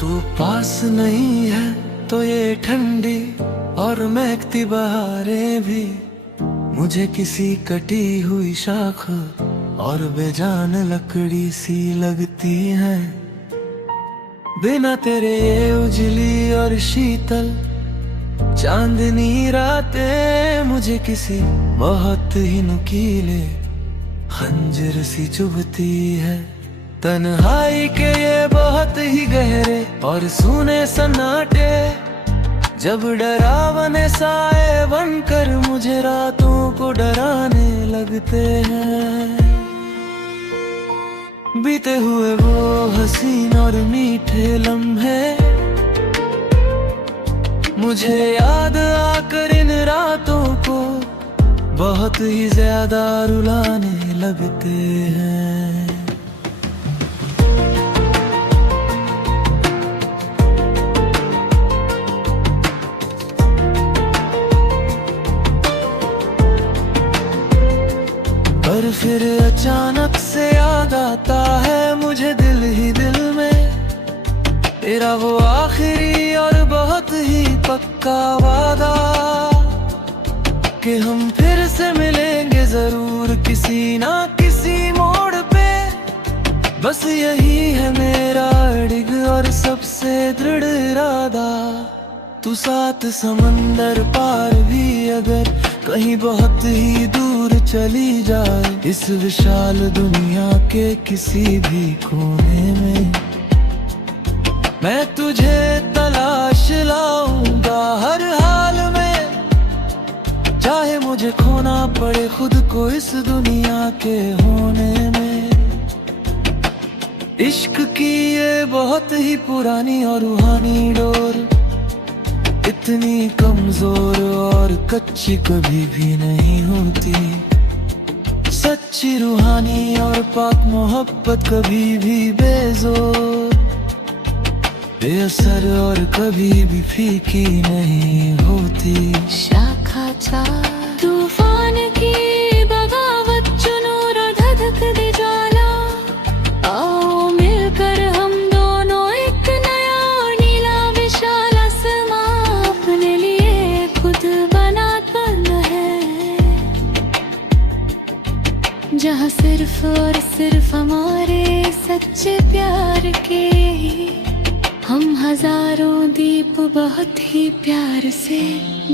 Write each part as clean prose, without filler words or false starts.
तू पास नहीं है तो ये ठंडी और महकती बहारें भी मुझे किसी कटी हुई शाख और बेजान लकड़ी सी लगती हैं। बिना तेरे ये उजली और शीतल चांदनी रातें मुझे किसी बहुत ही नुकीले खंजर सी चुभती है। तन्हाई के ये बहुत ही गहरे और सूने सन्नाटे जब डरावने साए बनकर मुझे रातों को डराने लगते हैं। बीते हुए वो हसीन और मीठे लम्हे मुझे याद आकर इन रातों को बहुत ही ज्यादा रुलाने लगते हैं। पर फिर अचानक से याद आता है मुझे दिल ही दिल में तेरा वो आखिरी और बहुत ही पक्का वादा कि हम फिर से मिलेंगे जरूर किसी ना किसी मोड़ पे। बस यही है मेरा अड़िग और सबसे दृढ़ इरादा। तू सात समंदर पार भी अगर कहीं बहुत ही दूर चली जाए इस विशाल दुनिया के किसी भी कोने में, मैं तुझे तलाश लाऊंगा हर हाल में। चाहे मुझे खोना पड़े खुद को इस दुनिया के होने में। इश्क की ये बहुत ही पुरानी और रूहानी डोर इतनी कमजोर और कच्ची कभी भी नहीं होती। सच्ची रूहानी और पाक मोहब्बत कभी भी बेजोर बेअसर और कभी भी फीकी नहीं होती। शाखा तूफान की बगावत चुनूर धधक दे ज्वाला, आओ मिलकर हम दोनों एक नया नीला विशाल आसमां अपने लिए खुद बनाता है, जहाँ सिर्फ और सिर्फ हमारे सच्चे प्यार के हम हजारों दीप बहुत ही प्यार से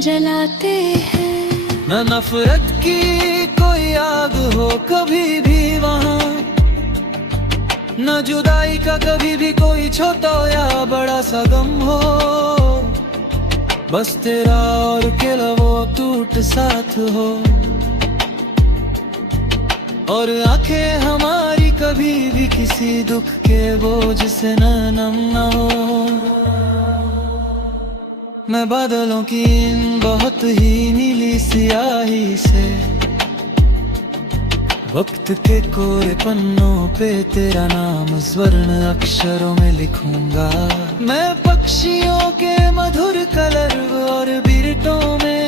जलाते हैं। न नफरत की कोई आग हो कभी भी वहाँ, न जुदाई का कभी भी कोई छोटा या बड़ा सा गम हो। बस तेरा और केवल वो टूट साथ हो और आंखें हमारी कभी भी किसी दुख के बोझ से नम न हो। मैं बादलों की इन बहुत ही नीली सियाही से वक्त के कोरे पन्नों पे तेरा नाम स्वर्ण अक्षरों में लिखूंगा। मैं पक्षियों के मधुर कलर और बिरटों में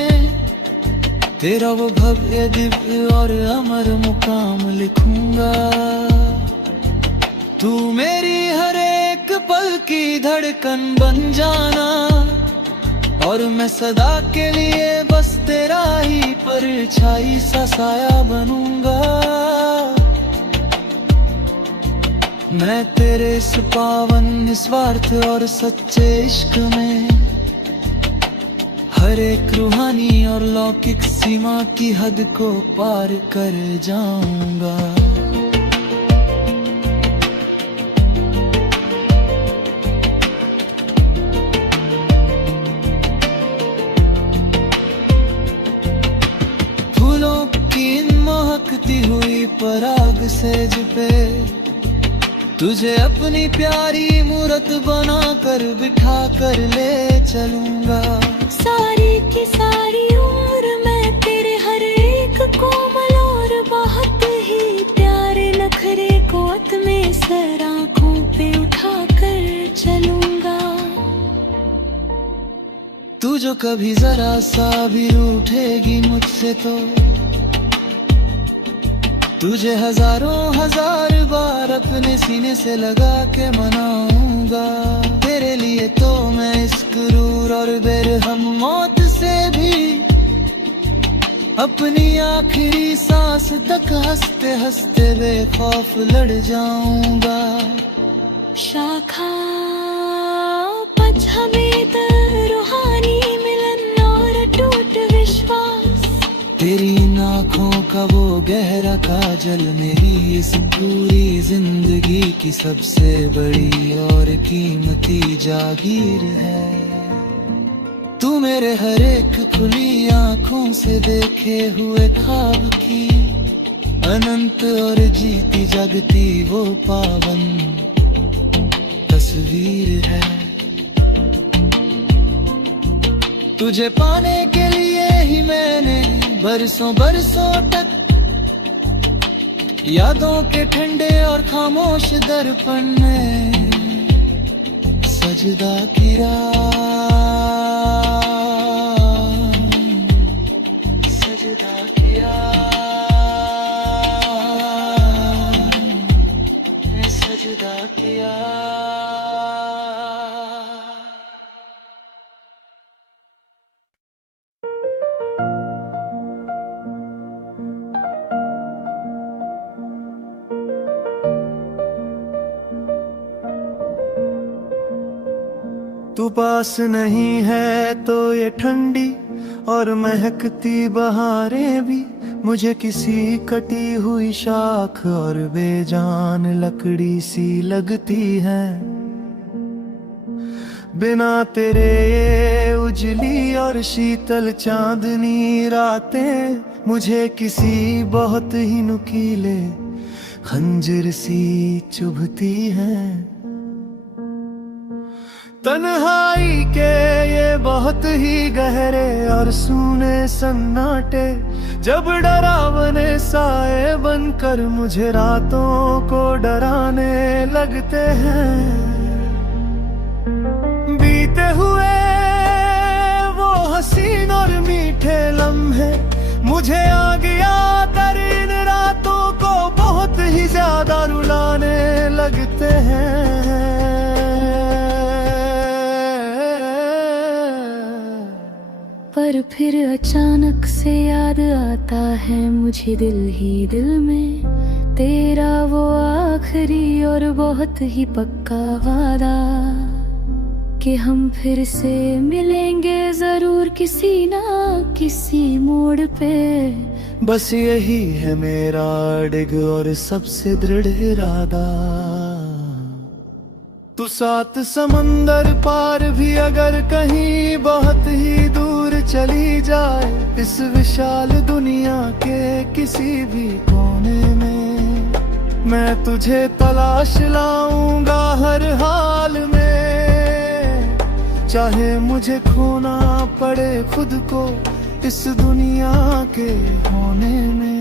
तेरा वो भव्य दिव्य और अमर मुकाम लिखूंगा। तू मेरी हर एक पल की धड़कन बन जाना और मैं सदा के लिए बस तेरा ही परछाई सा साया बनूंगा। मैं तेरे इस पावन निस्वार्थ और सच्चे इश्क में हर एक रूहानी और लौकिक सीमा की हद को पार कर जाऊंगा। फूलों की महकती हुई पराग सेज पे तुझे अपनी प्यारी मूरत बना कर बिठा कर ले चलूंगा। सारी की सारी उम्र मैं तेरे हर तू जो कभी जरा सा भी रूठेगी मुझसे तो तुझे हजारों हजार बार अपने सीने से लगा के मनाऊंगा। तेरे लिए तो मैं इस क्रूर और बेरहम मौत से भी अपनी आखिरी सांस तक हंसते हंसते बेखौफ लड़ जाऊंगा। शाखा पछमेत रूहानी मिलन और टूट विश्वास, तेरी इन आँखों का वो गहरा काजल मेरी इस पूरी जिंदगी की सबसे बड़ी और कीमती जागीर है। तू मेरे हर एक खुली आँखों से देखे हुए ख्वाब की अनंत और जीती जागती वो पावन तस्वीर है। तुझे पाने के लिए ही मैंने बरसों बरसों तक यादों के ठंडे और खामोश दर्पण में सजदा किया, सजदा किया, सजदा किया। तू पास नहीं है तो ये ठंडी और महकती बहारें भी मुझे किसी कटी हुई शाख और बेजान लकड़ी सी लगती हैं। बिना तेरे ये उजली और शीतल चांदनी रातें मुझे किसी बहुत ही नुकीले खंजर सी चुभती हैं। तन्हाई के ये बहुत ही गहरे और सूने सन्नाटे जब डरावने साए बनकर मुझे रातों को डराने लगते हैं। बीते हुए वो हसीन और मीठे लम्हे मुझे आ गया कर इन रातों को बहुत ही ज्यादा रुलाने लगते हैं। पर फिर अचानक से याद आता है मुझे दिल ही दिल में तेरा वो आखिरी और बहुत ही पक्का वादा कि हम फिर से मिलेंगे जरूर किसी ना किसी मोड़ पे। बस यही है मेरा अड़िग और सबसे दृढ़ इरादा। तू सात समंदर पार भी अगर कहीं बहुत ही दूर चली जाए इस विशाल दुनिया के किसी भी कोने में, मैं तुझे तलाश लाऊंगा हर हाल में। चाहे मुझे खोना पड़े खुद को इस दुनिया के होने में।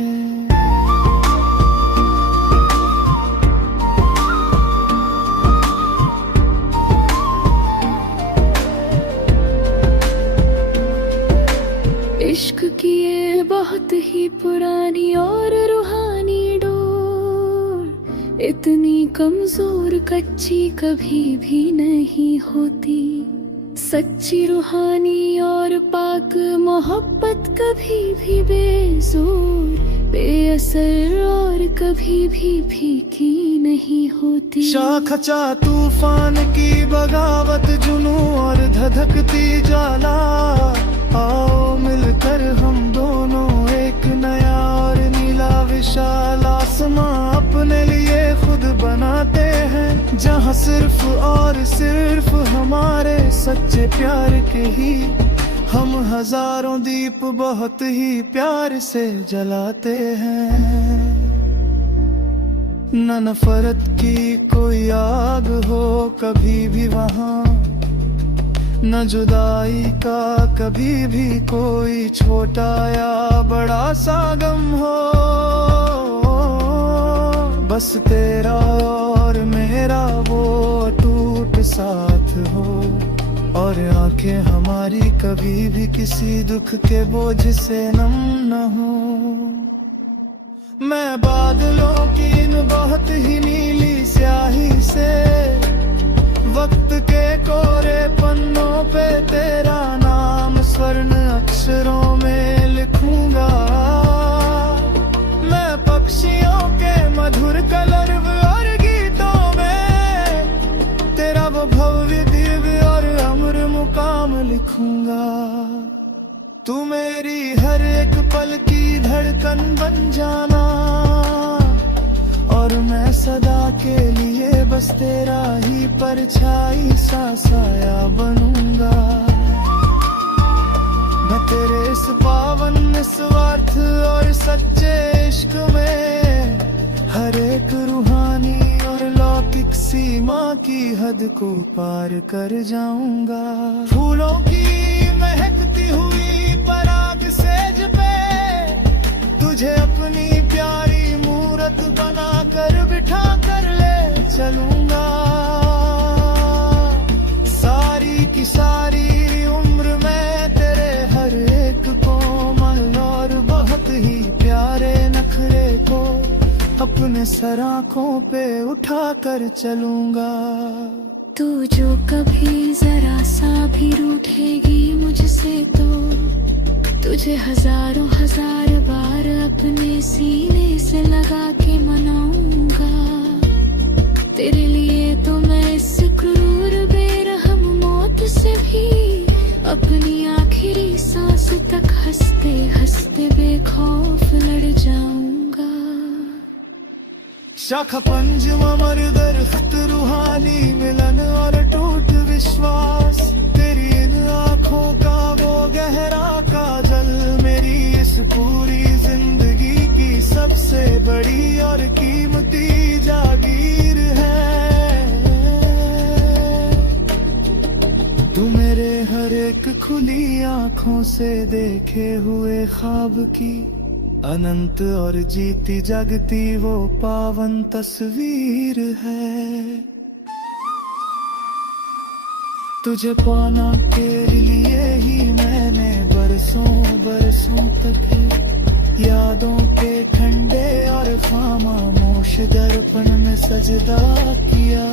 इश्क की ये बहुत ही पुरानी और रूहानी डोर इतनी कमजोर कच्ची कभी भी नहीं होती। सच्ची रूहानी और पाक मोहब्बत कभी भी बेजोर बेअसर और कभी भी फीकी नहीं होती। शाखचा तूफान की बगावत जुनूं और धधकती ज्वाला, आओ मिलकर हम दोनों एक नया और नीला विशाल आसमां अपने लिए खुद बनाते हैं। जहां सिर्फ और सिर्फ हमारे सच्चे प्यार के ही हम हजारों दीप बहुत ही प्यार से जलाते हैं। न नफरत की कोई आग हो कभी भी वहाँ, न जुदाई का कभी भी कोई छोटा या बड़ा सा गम हो। बस तेरा और मेरा वो टूट साथ हो और और आंखें हमारी कभी भी किसी दुख के बोझ से नम न हो। मैं बादलों की इन बहुत ही नीली स्याही से वक्त के कोरे पन्नों पे तेरा नाम स्वर्ण अक्षरों में लिखूंगा। मैं पक्षियों के मधुर कलरव और गीतों में तेरा वो भव्य दिव्य और अमर मुकाम लिखूंगा। तू मेरी हर एक पल की धड़कन बन जाना और मैं सदा के लिए बस तेरा ही परछाई सा साया बनूंगा। मैं तेरे इस पावन निस्वार्थ और सच्चे इश्क में हर एक रूहानी और लौकिक सीमा की हद को पार कर जाऊंगा। फूलों की महकती हुई पराग सेज पे तुझे अपनी प्यारी मूरत बना कर बिठा कर ले चलूंगा। सारी की सारी उम्र मैं तेरे हर एक कोमल और बहुत ही प्यारे नखरे को अपने सर आँखों पे उठा कर चलूंगा। तू जो कभी जरा सा भी रूठेगी मुझसे तो तुझे हजारों हजार बार अपने सीने से लगा के मनाऊंगा। तेरे लिए तो मैं इस क्रूर बेरहम मौत से भी अपनी आखिरी सांस तक हंसते हंसते बेखौफ लड़ जाऊंगा। शाखा पंज अमर दरख्त रूहानी मिलन और टूट विश्वास तेरी इन आँखों का वो गहरा काजल मेरी इस पूरी जिंदगी की सबसे बड़ी और कीमती जागीर है। तू मेरे हर एक खुली आँखों से देखे हुए ख्वाब की अनंत और जीती जागती वो पावन तस्वीर है। तुझे पाना के लिए ही मैंने बरसों बरसों तक यादों के ठंडे और खामोश दर्पण में सजदा किया।